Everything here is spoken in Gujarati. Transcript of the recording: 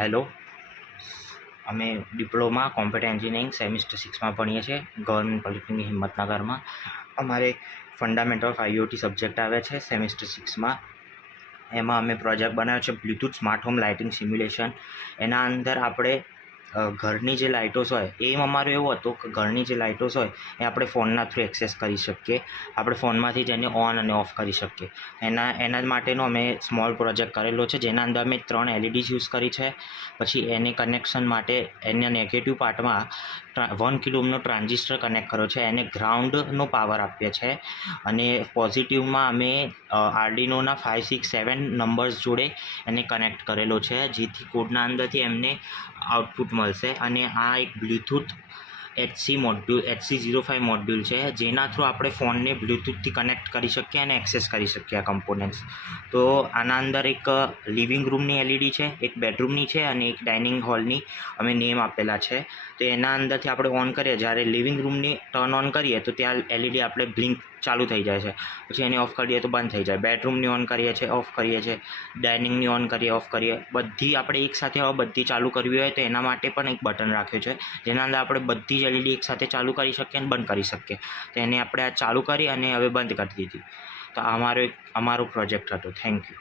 હેલો, અમે ડિપ્લોમા કોમ્પ્યુટર એન્જિનિયરિંગ સેમિસ્ટર 6માં ભણીએ છીએ ગવર્મેન્ટ પોલિટેકનિક હિંમતનગરમાં. અમારે ફંડામેન્ટલ ઓફ આઈઓટી સબ્જેક્ટ આવે છે સેમિસ્ટર 6માં. એમાં અમે પ્રોજેક્ટ બનાવ્યો છે Bluetooth smart home lighting simulation. એના અંદર આપણે ઘરની જે લાઇટોસ હોય એમ અમારું એવું હતું કે ઘરની જે લાઇટોસ હોય એ આપણે ફોનના થ્રુ એક્સેસ કરી શકીએ. આપણે ફોનમાંથી જ એને ઓન અને ઓફ કરી શકીએ. એના માટેનો અમે સ્મોલ પ્રોજેક્ટ કરેલો છે, જેના અંદર અમે 3 LEDs યુઝ કરી છે. પછી એને કનેક્શન માટે એના નેગેટિવ પાર્ટમાં 1 કિલો ઓહ્મનો ટ્રાન્ઝિસ્ટર કનેક્ટ કર્યો છે. એને ગ્રાઉન્ડનો પાવર આપીએ છે અને પોઝિટિવમાં અમે આર્ડિનોના 5, 6, 7 નંબર્સ જોડે એને કનેક્ટ કરેલો છે, જેથી કોડના અંદરથી એમને આઉટપુટ મળશે. અને આ એક બ્લૂટૂથ HC05 મોડ્યુલ છે, જેના થ્રુ આપણે ફોનને બ્લૂટૂથથી કનેક્ટ કરી શકીએ અને એક્સેસ કરી શકીએ આ કમ્પોનન્ટ્સ. તો આના અંદર એક લિવિંગ રૂમની LED છે, એક બેડરૂમની છે અને એક ડાઇનિંગ હોલની અમે નેમ આપેલા છે. તો એના અંદરથી આપણે ઓન કરીએ, જ્યારે લિવિંગ રૂમની ટર્ન ઓન કરીએ તો ત્યાં LED આપણે બ્લિંક ચાલુ થઈ જાય છે, પછી એને ઓફ કરીએ તો બંધ થઈ જાય. બેડરૂમની ઓન કરીએ છીએ, ઓફ કરીએ છીએ. ડાઇનિંગની ઓન કરીએ, ઓફ કરીએ. બધી આપણે એકસાથે હવે બધી ચાલુ કરવી હોય તો એના માટે પણ એક બટન રાખ્યું છે, જેના અંદર આપણે બધી જ LED એકસાથે ચાલુ કરી શકીએ અને બંધ કરી શકીએ. તો એને આપણે આ ચાલુ કરી અને હવે બંધ કરી દીધી. તો અમારો પ્રોજેક્ટ હતો. Thank you.